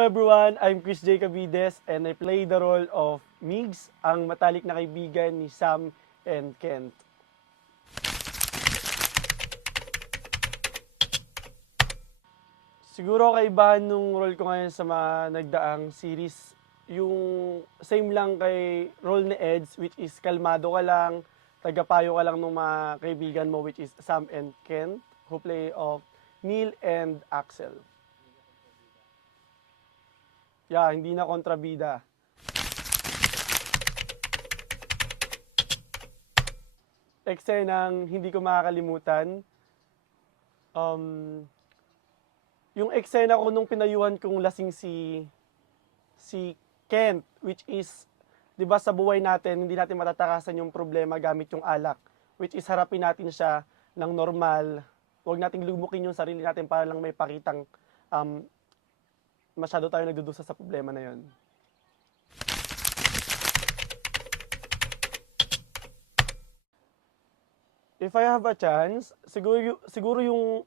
Hello everyone, I'm Chris J. Cavides and I play the role of Migs, ang matalik na kaibigan ni Sam and Kent. Siguro kaibahan nung role ko ngayon sa mga nagdaang series, yung same lang kay role ni Eds, which is kalmado ka lang, tagapayo ka lang ng mga kaibigan mo, which is Sam and Kent, who play of Neil and Axel. Yeah, hindi na kontrabida. Eksenang hindi ko makakalimutan. Yung eksena ko nung pinayuhan kong lasing si Kent, which is, 'di ba sa buhay natin, hindi natin matatakasan yung problema gamit yung alak, which is harapin natin siya ng normal. Huwag nating lumukin yung sarili natin para lang may pakitang masyado tayo nagdudusa sa problema na yon. If I have a chance, siguro yung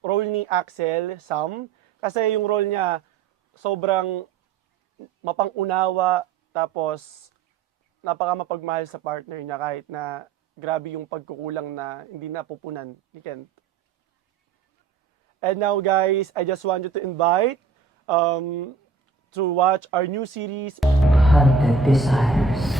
role ni Axel, Sam, kasi yung role niya sobrang mapang-unawa, tapos napaka mapagmahal sa partner niya kahit na grabe yung pagkukulang na hindi napupunan ni Kent. And now guys, I just want you to invite to watch our new series, Hunted Desires.